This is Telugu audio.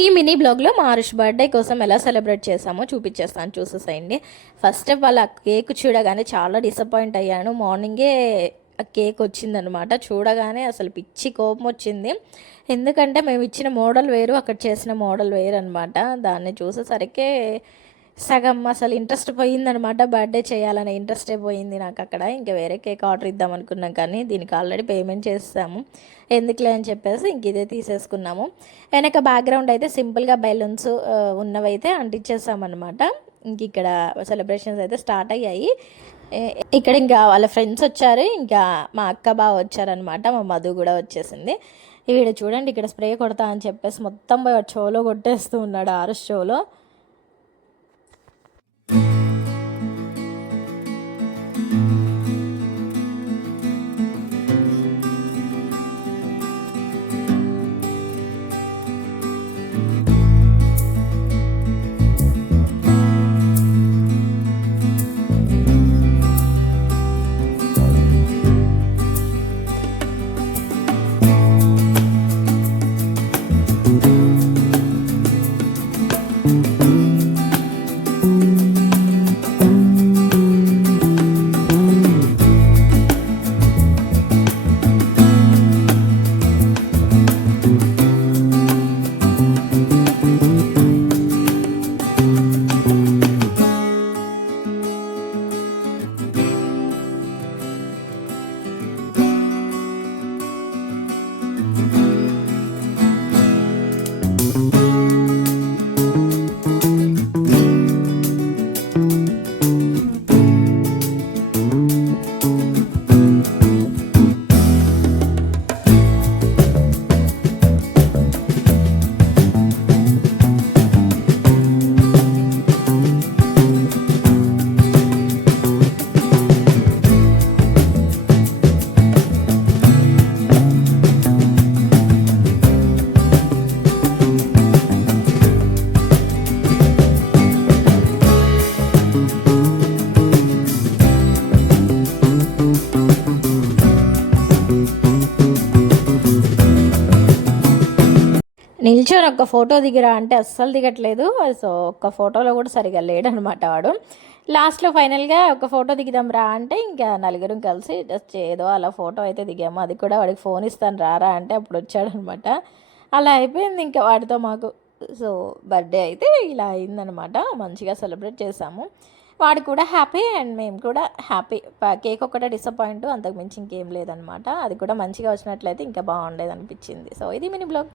ఈ మినీ బ్లాగ్లో మా హర్ష్ బర్త్డే కోసం ఎలా సెలబ్రేట్ చేసామో చూపించేస్తాను, చూసేసేయండి. ఫస్ట్ ఆఫ్ ఆల్ ఆ కేక్ చూడగానే చాలా డిసప్పాయింట్ అయ్యాను. మార్నింగే ఆ కేక్ వచ్చిందనమాట. చూడగానే అసలు పిచ్చి కోపం వచ్చింది. ఎందుకంటే మేము ఇచ్చిన మోడల్ వేరు, అక్కడ చేసిన మోడల్ వేరు అనమాట. దాన్ని చూసేసరికి సగం అసలు ఇంట్రెస్ట్ పోయిందనమాట. బర్త్డే చేయాలనే ఇంట్రెస్టే పోయింది నాకు అక్కడ. ఇంకా వేరే కేక్ ఆర్డర్ ఇద్దాం అనుకున్నాం, కానీ దీనికి ఆల్రెడీ పేమెంట్ చేస్తాము, ఎందుకులే అని చెప్పేసి ఇంక ఇదే తీసేసుకున్నాము. వెనక బ్యాక్గ్రౌండ్ అయితే సింపుల్గా బెలూన్స్ ఉన్నవైతే అంటించేసామన్నమాట. ఇంక ఇక్కడ సెలబ్రేషన్స్ అయితే స్టార్ట్ అయ్యాయి. ఇక్కడ ఇంకా వాళ్ళ ఫ్రెండ్స్ వచ్చారు, ఇంకా మా అక్క బావ వచ్చారనమాట, మా మధు కూడా వచ్చేసింది. ఈవిడ చూడండి, ఇక్కడ స్ప్రే కొడతా అని చెప్పేసి మొత్తం పోయి షోలో కొట్టేస్తూ ఉన్నాడు, ఆరుష్ షోలో. నిల్చొని ఒక్క ఫోటో దిగిరా అంటే అస్సలు దిగట్లేదు. సో ఒక్క ఫోటోలో కూడా సరిగా లేడనమాట వాడు. లాస్ట్లో ఫైనల్గా ఒక ఫోటో దిగుదాం రా అంటే ఇంకా నలుగురం కలిసి జస్ట్ ఏదో అలా ఫోటో అయితే దిగాము. అది కూడా వాడికి ఫోన్ ఇస్తాను రారా అంటే అప్పుడు వచ్చాడనమాట. అలా అయిపోయింది ఇంకా వాడితో మాకు. సో బర్త్డే అయితే ఇలా అయిందనమాట. మంచిగా సెలబ్రేట్ చేసాము. వాడు కూడా హ్యాపీ అండ్ మేము కూడా హ్యాపీ. కేక్ ఒకటే డిసప్పాయింట్, అంతకు మించి ఇంకేం లేదనమాట. అది కూడా మంచిగా వచ్చినట్లయితే ఇంకా బాగుండేది అనిపించింది. సో ఇది మినీ బ్లాగ్.